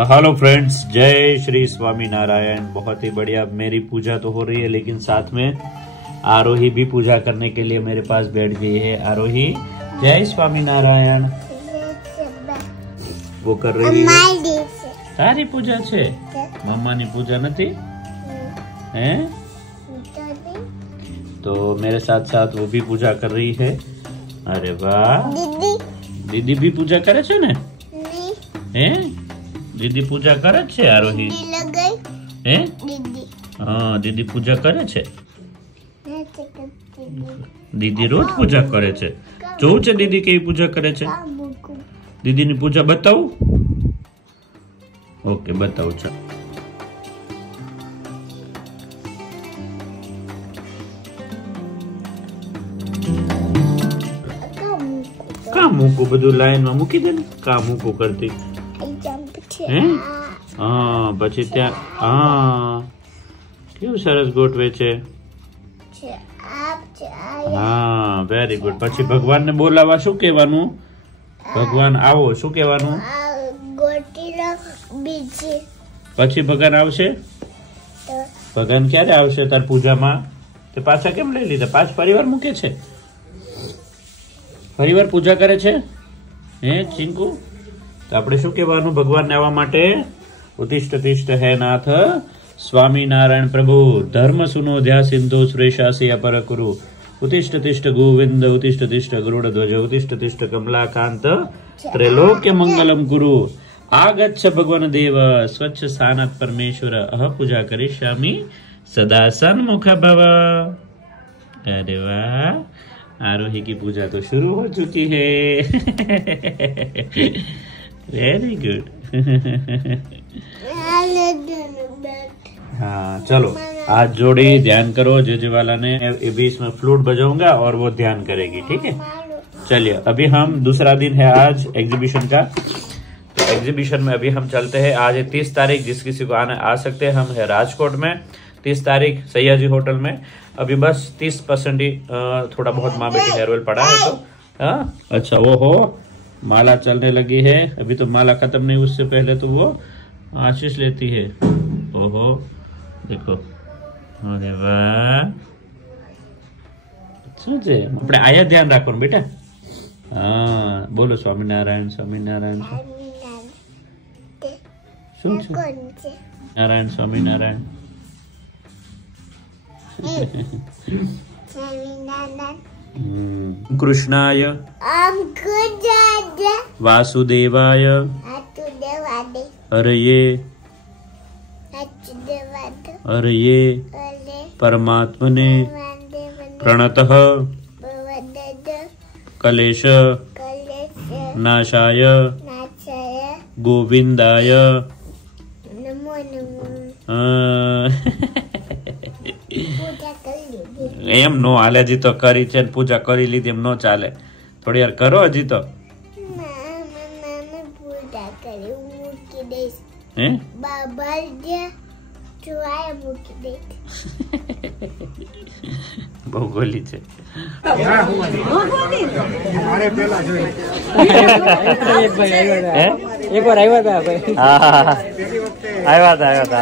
तो hello friends, जय श्री स्वामी नारायण। बहुत ही बढ़िया, मेरी पूजा तो हो रही है लेकिन साथ में आरोही भी पूजा करने के लिए मेरे पास बैठ गई है। आरोही, जय स्वामी नारायण। वो कर रही है तारी पूजा छे, मम्मा नी पूजा नहीं है। तो मेरे साथ साथ वो भी पूजा कर रही है। अरे वाह, दीदी भी पूजा करे छे ने? हैं? दीदी पूजा करे छे आरोही? हैं? हाँ, दीदी पूजा करे छे। दीदी रोज पूजा करे छे। જોઉં છે दीदी કેવી પૂજા કરે છે? દીદીની પૂજા બતાવું? ઓકે, બતાવું છું। કા મૂકું? બધું લાઈનમાં મૂકી દે ને। કા મૂકું કરતી? હે? હા, પછી ત્યાં હા, કેવું સરસ ગોઠવે છે। હા, વેરી ગુડ। પછી ભગવાન ને બોલાવા શું કહેવાનું? ભગવાન આવો, શું કહેવાનું? પછી ભગવાન આવશે? ભગવાન ક્યારે આવશે તાર પૂજામાં? તે પાછા કેમ લઈ લીધા? પાછ પરિવાર મૂકે છે? પરિવાર પૂજા કરે છે? હે ચિંકુ? તો આપણે શું કહેવાનું ભગવાનને આવવા માટે? ઉત્તિષ્ઠ તિષ્ઠ હે નાથ स्वामी नारायण प्रभु, धर्म सुनो ध्या सिंधु सुरेशासी अपर कुरु, उत्तिष्ठ तिष्ठ गोविंद, उत्तिष्ठ तिष्ठ गरुड़ ध्वज, उत्तिष्ठ तिष्ठ कमलाकांत, त्रैलोक्य मंगलम कुरु। आगच्छ भगवान देव स्वच्छ सानत परमेश्वर, अह पूजा करिष्यामि सदा सन्मुख भव। अरे वाह, आरोही की पूजा तो शुरू हो चुकी है। Very good. हाँ, चलो हाथ जोड़ी ध्यान करो। जे वाला ने अभी इसमें फ्लूट बजाऊंगा और वो ध्यान करेगी, ठीक है? चलिए, अभी हम दूसरा दिन है आज एग्जीबिशन का। तो एग्जीबिशन में अभी हम चलते हैं। आज है 30 तारीख, जिस किसी को आना आ सकते हैं। हम है राजकोट में 30 तारीख सयाजी होटल में। अभी बस 30% ही थोड़ा बहुत माँ बेटी हेयर ऑयल पड़ा है। तो हाँ, अच्छा, वो हो माला चलने लगी है। अभी तो माला खत्म नहीं, उससे पहले तो वो आशीष लेती है। ओहो, देखो। अरे वाह, શું છે? આપણે આયા ધ્યાન રાખવાનું બેટા। હા, બોલો સ્વામિનારાયણ સ્વામિનારાયણ। શું છે? નારાયણ સ્વામિનારાયણ। કૃષ્ણાય વાસુદેવાય હરये हरये परमात्मने प्रणतः कलेश नाशाय गोविंदाय एम नो हाले। हजी तो करी छे, पूजा करी लीधी, एम नो चाले। थोड़ी यार करो हजी तो। બહુ ગોલી છે। એક વાર આવ્યા હતા ભાઈ। હા, આવ્યા હતા।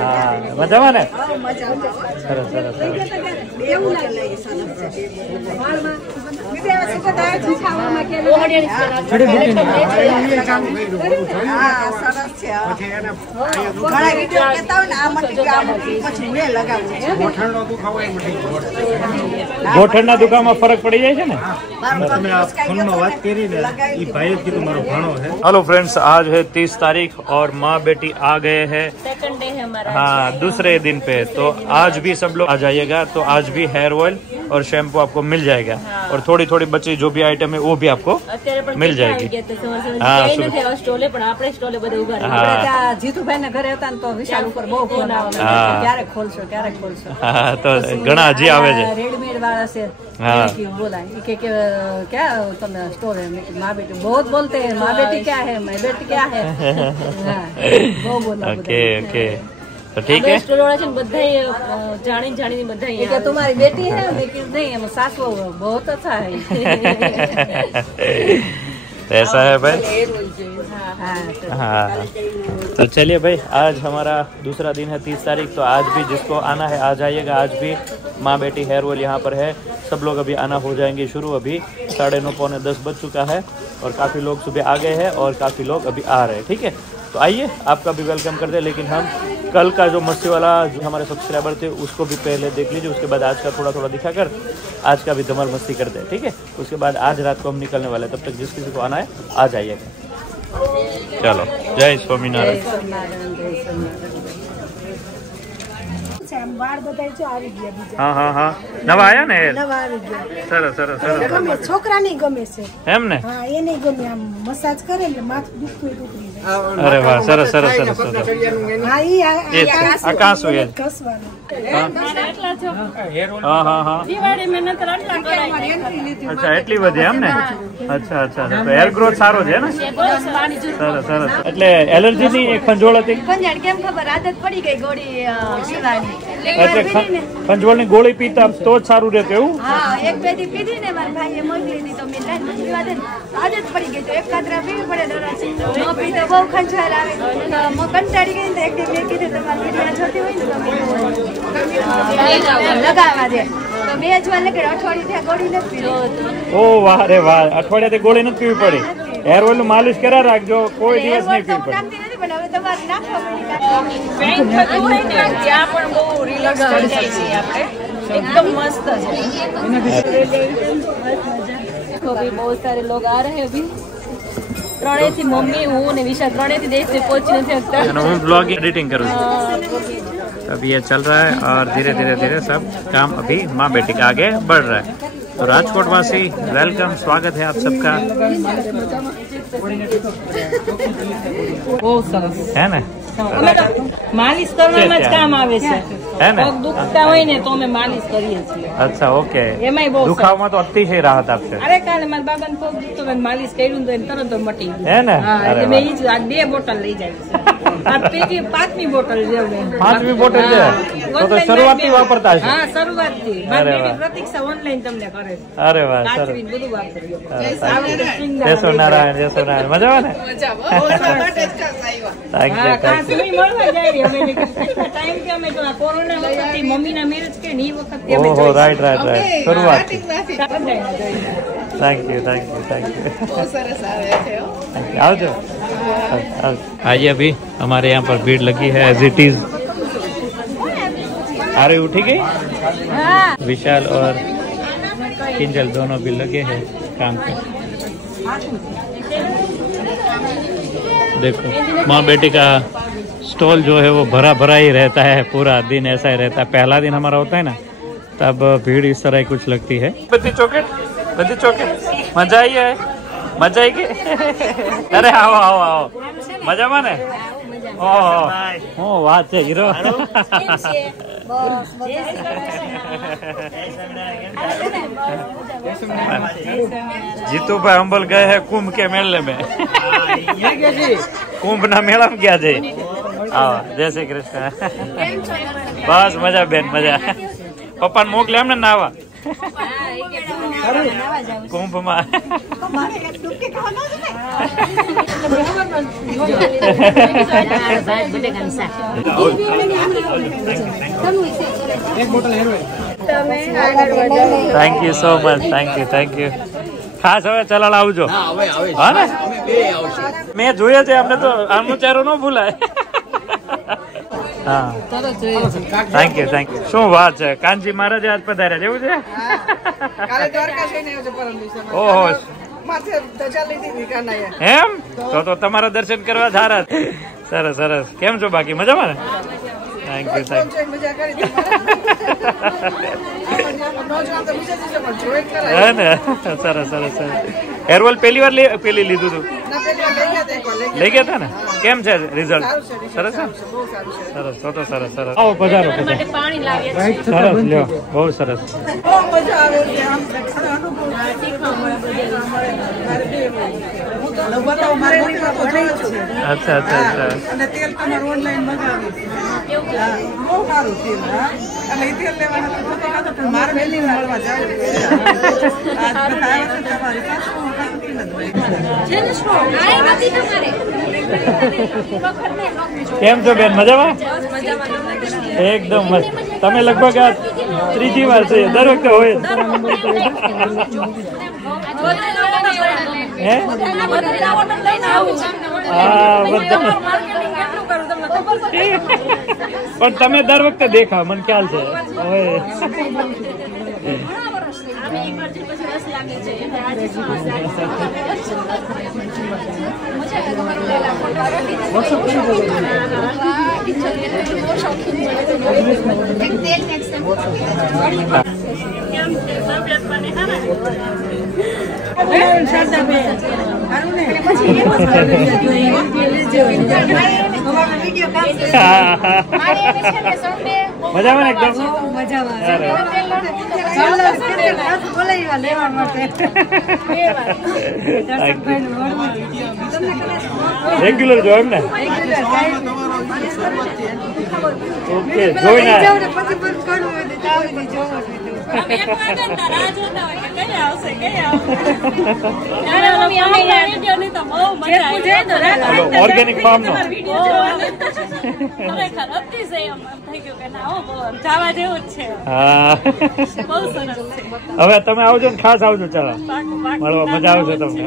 હા, મજામાં ને? સરસ સરસ સરસ। ગોઠણના દુખાવામાં ફરક પડી જાય છે ને? हेलो फ्रेंड्स, आज है 30 तारीख और माँ बेटी आ गए हैं। सेकंड डे है हमारा। हाँ, दूसरे दिन पे। तो आज भी सब लोग आ जाइएगा। तो आज भी हेयर ऑयल और शैम्पू आपको मिल जाएगा। हाँ। और थोड़ी थोड़ी बची जो भी आइटम है वो भी आपको मिल जाएगी। तो घना हजी आवे छे। रेडीमेड वाला से बोला कि क्या स्टोर है माँ बेटी बहुत बोलते हैं। माँ बेटी क्या है, माँ बेटी क्या है। वो बोला। ओके ओके, तो ठीक है। जानी जानी बधाई। तुम्हारी बेटी है लेकिन नहीं, हम सास बहुत अच्छा है। ऐसा है भाई। हाँ तो चलिए भाई, आज हमारा दूसरा दिन है 30 तारीख। तो आज भी जिसको आना है आ जाइएगा। आज भी माँ बेटी हेयर ऑयल यहाँ पर है। सब लोग अभी आना हो जाएंगे शुरू। अभी 9:30 पौने 10 बज चुका है और काफ़ी लोग सुबह आ गए हैं और काफ़ी लोग अभी आ रहे हैं। ठीक है, तो आइए, आपका भी वेलकम कर दे। लेकिन हम कल का जो मस्ती वाला जो हमारे सब्सक्राइबर थे उसको भी पहले देख लीजिए, उसके बाद आज का थोड़ा थोड़ा दिखाकर आज का भी धमाल मस्ती कर दे। ठीक है, उसके बाद आज रात को हम निकलने वाले हैं। तब तक जिस किसी को आना है आ जाइएगा। चलो, जय स्वामीनारायण। हाँ हाँ हाँ, नवा आया ने सरस सरस सरस। ગમે છોકરાને ગમે છે એમ ને? હા, એ નહીં ગમે આમ મસાજ કરે એટલે માથું દુખતું દુખરી જાય। અરે વાહ, સરસ સરસ સરસ સરસ। હા, ઈ આકાશ હોય કસવાનું। હા હા હા, અચ્છા એટલી બધી એમ ને? અચ્છા અચ્છા, તો હેર ગ્રોથ સારો છે ને? સરસ સરસ। એટલે એલર્જી ની ખંજોળ હતી? ખંજોળ કેમ ખબર, આદત પડી ગઈ ગોળી પીવાની। એટલે ખંજોળ ની ગોળી પીતા તો જ સારું રહેતું એવું? હા, એક પેટી પીધી ને મારા ભાઈએ મોકલી હતી તો મેં લઈને પીવા દે, આદત પડી ગઈ તો એક કાતરા પીવી પડે દરરોજ। ન પી તો બહુ ખંજવાળ આવે તો કંટાળી ગઈ ને એક દી મેં કીધું તમારી વિડીયો જોતી હોય ને તો લગાવવા દે તો બે જ વાર લગે, અઠવાડિયે ગોળી નથી પીવી। ઓ વાહ રે વાહ, અઠવાડિયાથી ગોળી નથી પીવી પડી? હેર ઓઇલ નું માલિશ કર્યા રાખજો, કોઈ દિવસ નહીં પીવી પડે। પણ હવે તમારે નાખવા પડી। एकदम मस्त है, देखो भाई बहुत सारे लोग आ रहे हैं अभी। त्रणेय थी मम्मी हूँ ने विशा त्रणेय थी देश से पहुंच नहीं सकता। मैं ब्लॉग एडिटिंग करूँ। अभी ये चल रहा है और धीरे धीरे धीरे सब काम अभी माँ बेटी का आगे बढ़ रहा है। तो राजकोट वासी वेलकम, स्वागत है आप सबका। है ना? માલિશ કરવામાં જ કામ આવે છે। પગ દુખતા હોય ને તો અમે માલિશ કરીએ છીએ। અચ્છા, ઓકે। એમાંય બહુ દુખાવામાં તો અતિશય રાહત આપશે। અરે કાલે મારા બાબાને પગ દુખતો હોય માલિશ કર્યું તો તરત મટી ગયું। હે ને? હા, એટલે મેં ઈ જ આ 2 બોટલ લઈ જાય છે। આ પેટી 5મી બોટલ લેવું। 5મી બોટલ છે તો શરૂઆતથી વાપરતા હશે? હા, શરૂઆતથી। મારી પ્રતીક્ષા ઓનલાઈન તમને કરે છે। અરે વાહ, સરસ। કાચવી બધું વાપર્યું। જય સોનારાયણ, જય સોનારાયણ। મજામાં ને? Thank you thank you. Time કે અમે તો કોરોના વખતે મમ્મીના મેરેજ કે ની વખતે ઓહો, રાઈટ રાઈટ રાઈટ, શરૂઆત। Thank you thank you thank you. आओ आइए, अभी हमारे यहाँ पर भीड़ लगी है एज इट इज। आ रही उठी गई? विशाल और किंजल दोनों भी लगे हैं काम पे। देखो, माँ बेटी का स्टॉल जो है वो भरा भरा ही रहता है, पूरा दिन ऐसा ही रहता है। पहला दिन हमारा होता है ना, तब भीड़ इस तरह कुछ लगती है। बद्दी चॉकलेट, बद्दी चॉकलेट, मजा आई है? मजा आई? अरे आओ आओ आओ, मजा माने? ओ વાત છે હીરો। जीतू भाई अंबल गए हैं कुंभ के मेले में। कुंभ ना मेला में क्या जाए? जय श्री कृष्ण। बस मजा बेन मजा। पप्पा ने मोकले हमने नावा कुंभ में। Thank you so much, thank you. खास હવે ચલાળ આવજો। હા ને? મેં જોયે છે આપણે તો આમનો ચહેરો ન ભૂલાય। હા, થેન્ક યુ થેન્ક યુ। શું વાત છે, કાનજી મહારાજ આજ પધાર્યા જેવું છે? કાલે દ્વારકા જઈને આવ્યો છે પરમ દિવસે। ઓહો, માથે ધજા લીધી હતી કાનાએ। એમ? તો તમારા દર્શન કરવા સારા। સરસ સરસ। કેમ છો બાકી મજામાં ને? Thank you thank you. મજા કરી હે ને? સરસ સરસ સરસ। હેર ઓઇલ પહેલી વાર પેલી લીધું હતું? લઈ ગયા હતા ને? કેમ છે રિઝલ્ટ? સરસ છે? સરસ, તો સરસ સરસ। આવો પધારો પધારો। પાણી લાવીએ સરસ, લ્યો, બહુ સરસ। મજા આવે છે। બતાવો મારે ભણે છે. અચ્છા અચ્છા અચ્છા. અને તેલ તમારે ઓનલાઈન મગાવી હા, બહુ સારું તેલ. હા એટલે એ તેલ લેવા હતું પણ મારે વહેલી મળવા જવું છે. આજ બધા આવ્યા છે તમારી પાસે કેમ છો બેન? મજામાં? એકદમ મસ્ત. તમે લગભગ આ ત્રીજી વાર છે, દર વખતે હોય હે? હા બધા. પણ તમે દર વખતે દેખાવ, મને ખ્યાલ છે. મજામાં ને એકદમ? રેગ્યુલર જો એમ ને? ઓકે, જોઈને ઓર્ગેનિક ફાર્મ નો હવે તમે આવજો ને, ખાસ આવજો. ચાલો મળવા, મજા આવશે તમને.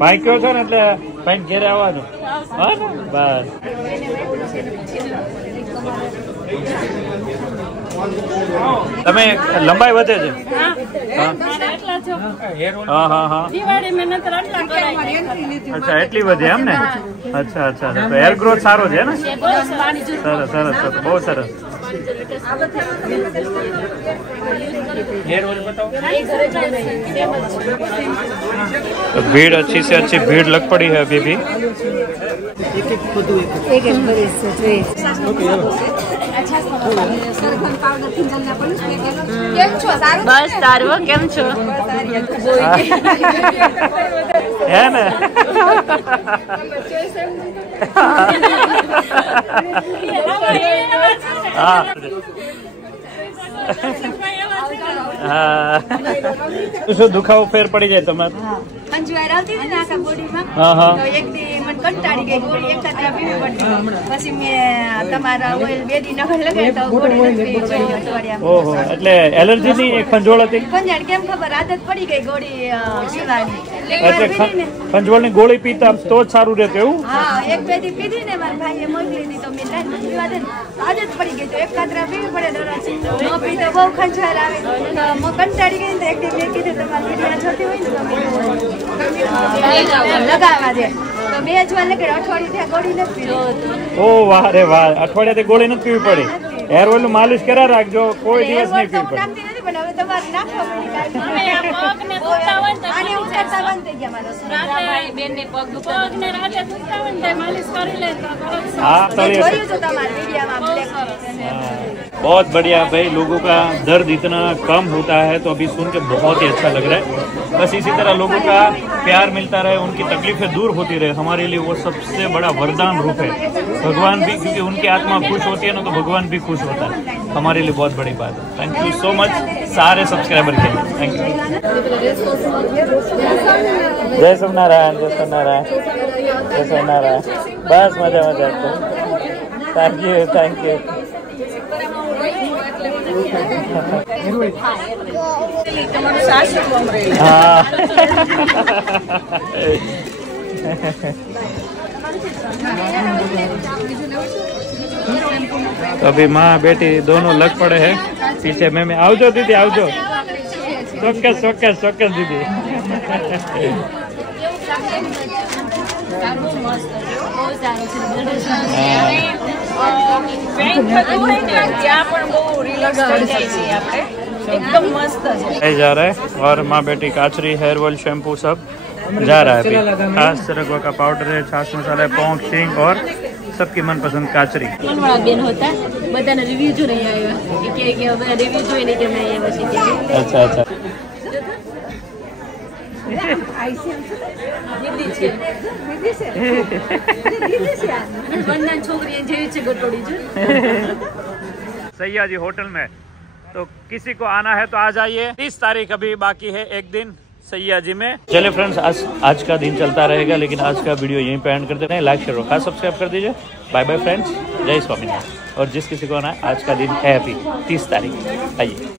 ભાઈ કયો છો ને એટલે ભાઈ ઘેરે આવવાનું. હા ને? બસ. તમે લંબાઈ વધે છે? હા હા હા. અચ્છા, એટલી વધે એમ ને? અચ્છા અચ્છા. તો હેર ગ્રોથ સારો છે ને? સરસ સરસ, બહુ સરસ. तो भीड़ अच्छी से अच्छी भीड़ लग पड़ी है अभी भी. बस तारो केम छो है ने? શું દુખાવો ફેર પડી જાય તમારે? અંજવાર આવતી હતી ને આખા બોડીમાં, તો એક દી મને કંટાળી ગઈ, ગોળી એક ખાતરા પીવી પડતી. પછી મેં તમારા ઓઇલ બેડી નખર લગાવી તો ગોળી નથી પીવી જોઈએ અઠવાડિયામાં. ઓહો, એટલે એલર્જી ની ખંજોળ હતી? ખંજાણ કેમ ખબર, આદત પડી ગઈ ગોળી પીવાની. એટલે ખંજોળ ની ગોળી પીતા તો જ સારું રહેતું એવું? હા, એક પેટી પીધી ને મારા ભાઈએ મોકલી હતી તો મેં લાઈન પીવા દે, આદત પડી ગઈ. તો એક ખાતરા પીવી પડે દરરોજ, ન પી તો બહુ ખંજાળ આવે. તો કંટાળી ગઈ ને એક દી મેં કીધું તમારી વિડીયો જોતી હોય ને તો લગાવવા દે. તો 2 જ વાર લગાડી, અઠવાડિયું ત્યાં ગોળી નથી પીવી. ઓ વાહ રે વાહ, અઠવાડિયાથી ગોળી નથી પીવી પડી. હેર ઓઇલ નું માલિશ કર્યા રાખજો, કોઈ દિવસ નહીં પીવી પડે. પણ હવે તમારે નાખવા પડી बहुत बढ़िया भाई, लोगों का दर्द इतना कम होता है तो अभी सुन के बहुत ही अच्छा लग रहा है. बस इसी तरह लोगों का प्यार मिलता रहे, उनकी तकलीफें दूर होती रहे, हमारे लिए वो सबसे बड़ा वरदान रूप है. भगवान भी, क्योंकि उनकी आत्मा खुश होती है ना तो भगवान भी खुश होता है. हमारे लिए बहुत बड़ी बात है. थैंक यू सो मच सारे सब्सक्राइबर के लिए. Thank you. जय सोमनारायण, जय सोमनारायण, जय सोमनारायण. बस मजा मजा. Thank you, thank you. हाँ. तो अभी माँ बेटी दोनों लग पड़े हैं पीछे. मैं आवजो दीदी, आवजो. ચોક્કસ ચોક્કસ ચોક્કસ દીદી. एकदम मस्त जा रहा है. और माँ बेटी काचरी, हेयर ऑयल, शैम्पू सब जा रहा है अभी. खास सरगवा का पाउडर है, छाछ मसाला है, पोंक, हींग और सबकी मनपसंद काचरी. બેન હતા, બધાના રિવ્યુ જો નહીં આવ્યા કે બધા રિવ્યુ જોઈને કે મેં આવ્યા છે. अच्छा अच्छा. सैया जी होटल में, तो किसी को आना है तो आ जाइए। 30 तारीख अभी बाकी है, एक दिन सैया जी में। चलिए फ्रेंड्स, आज का दिन चलता रहेगा, लेकिन आज का वीडियो यहीं पे एंड कर देते हैं। लाइक शेयर और सब्सक्राइब कर दीजिए। बाय बाय फ्रेंड्स, जय स्वामीनारायण। और जिस किसी को आना है, आज का दिन है अभी 30 तारीख, आइए।